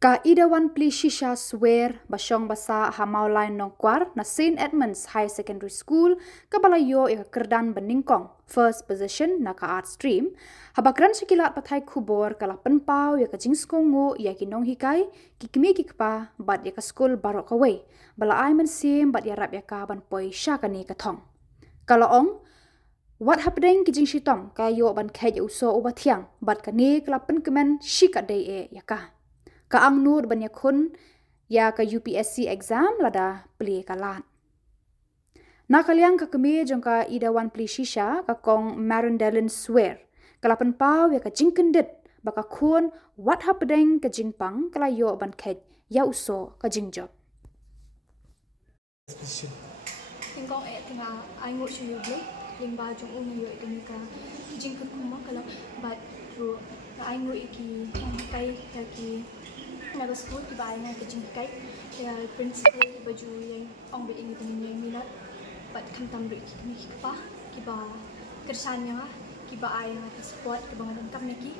Ka idawan pli shisha swear basyong basa hamau lain nongkwar na St. Edmunds High Secondary School kabalayo ika kerdan beningkong first position na ka art stream habakran sikilat patai kubor kala penpau ya ka jingskongo ya kinong hikai kikimi kikpa bat ya ka school barok kawe bala ai mensim bat ya rap ya ka ban poi syakani katong kalaong what happening kijing shitom kayo ban khai uso ubatiang bat kani kala penkemen shikadai e ya ka Kaang nur banyak kun ya ka UPSC exam lada pli kalat. Nakaliang ka kemi jong ka idawan pli shisha ka kong Marindelen swear. Kalapan pau ya ka jingkendit baka kun what happening ka jingpang kalayo ban khet ya uso ka jingjob. Tingkong tengah ai ngut syu ble ling ba jong un yo teng ka jingkut kuma kala bat ru ai ngut iki kai ka ki na school ki ba ai ka jingkai ya principal baju yang ong be ingi teng yang minat bat kam tam ri ki pa ki ba kersanya ki ba ai ka sport ki ba ngadon kam ki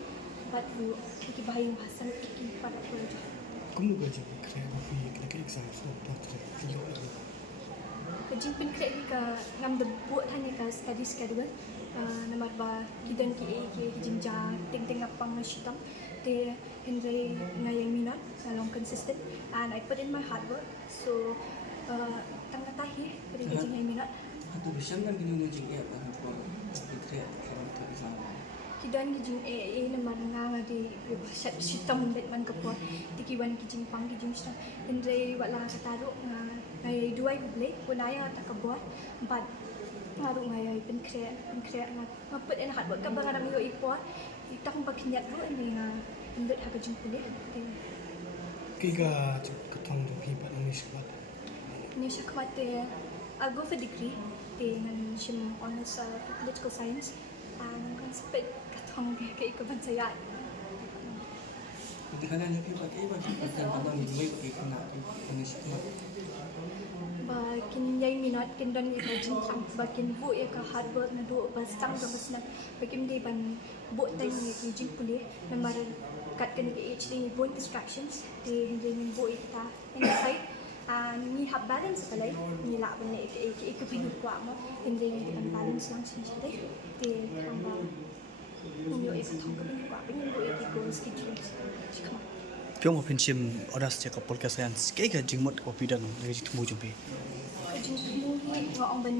bat ru ki ba yang hasan ki pada project Como gaji kaya ke exam so doctor yo Kajing pin krek ka ngam de buat hanya ka study schedule namar ba kidan ki kijing ja ting ting apang shitam te hindray ngayang minat long consistent and I put in my hard work so tang tahi pari kijing ngayang minat Atau bisa kan gini ngajing ya kan ko krek karakter exam kidan kijing namar nga di bahasa shitam det man kapor tikiwan kijing pang kijing shitam hindray wala kataro nga ngay duay bule kunaya ta kabuat but ngaru ngay pen kre nga mapet en hat buat kabar adam yo ipo itak mbak kinyat ro ini nga indet ha kajung kuliah Kiga katong do pipa ng ispat ni syakwate I'll go for degree dengan shim honors political science and kan spet katong ke ikabansayat Ito kana niya pipa kay ba kan katong ni way kay kana ng ispat Bakin yay minat kindan ya ka jintang bakin bu ya ka hard work na do bastang do basna bakin di ban bu tang ni jing puli na mar kat kan ke HD ni bon distractions di hindi bu ita in side ni have balance palay ni la ban ni ke pinut kwa mo hindi ni kan balance lang sin siya di hamba yo e thong ka bin kwa bin bu e ko schedule chikma Piong mo pinsim oras cek kapol kasayan kaya jingmot kopi dan dari temu jumpe. Ang ban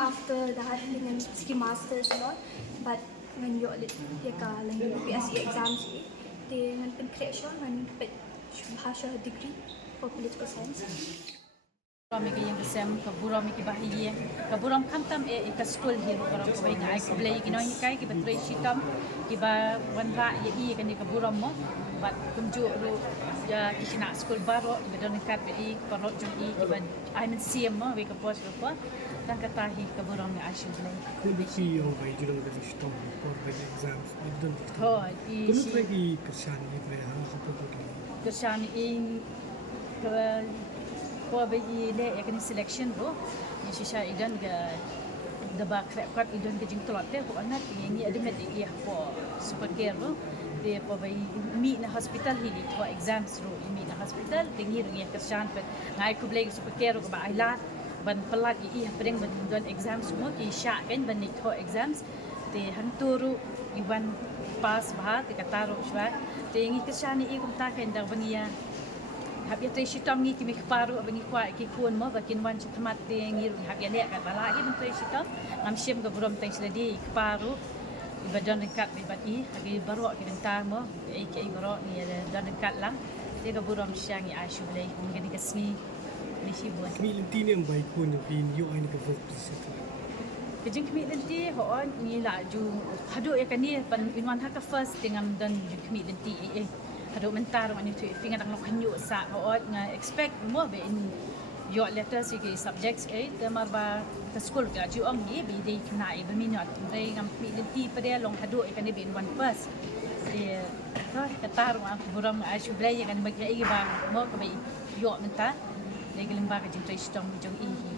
after that dengan ski masters lot but ngan yo lit ya ka lang UPSC exams dengan pen creation ngan pet bahasa degree for political science Kami yang besem kaburam ki bahiye kaburam kamtam ka school hero karam ko ngai ko blay kinoi kai ki batray shitam ki ba wanra ye kan kaburam mo bat kumju ru ya kishina school baro bedon kat be parot jum ki ban I mean CM mo we ka pos ko tan katahi kaburam ni ashu blay Kundi ki yo bay julang da istom for the exams idon ho i Kuno lagi kersan ni pre ha kapag kershani in ko ba le yakni selection ro ni shisha idan ga daba krep kat idan ke jing tolot te ko anak ni admit iya ko super care ro de po ba mi na hospital hi to exams ro mi na hospital tingir ya kershan pet ngai ku blay super care ko ba ailat ban pelat iya pedeng ban don exams mo ki sha kan ban ni to exams te hanturu iban pas bahat te kataro shwa te ngi kershan ni kum ta kan da bania habia tei shitam ni kimi paru abangi kwa ki kun mo bakin wan chitmat te ngir habia ne ka bala i ben tei shitam ngam shim ga burom tei sledi paru ibadan dekat ibati hagi baro ki denta mo ki baro ni dan dekat lang te ga burom syang i ashu blai ngani kasmi ni shibun Kami lintini ang bay ko na pin yo ay nagavot sa kejing kimi lenti ho ni la ju hadu ya kani pan inwan ha ka first tingam dan ju kimi lenti hado mentar man itu finga nak kanyu sa hoot nga expect mo be in your letters ki subjects temar ba ka school ka ju ang ni be dei kana i be minot dei ngam piliti pade long hado kan be in one first to katar ma buram ashu blay kan ba ba mo ka be yo mentar dei gelimba ka jing trai stom jong i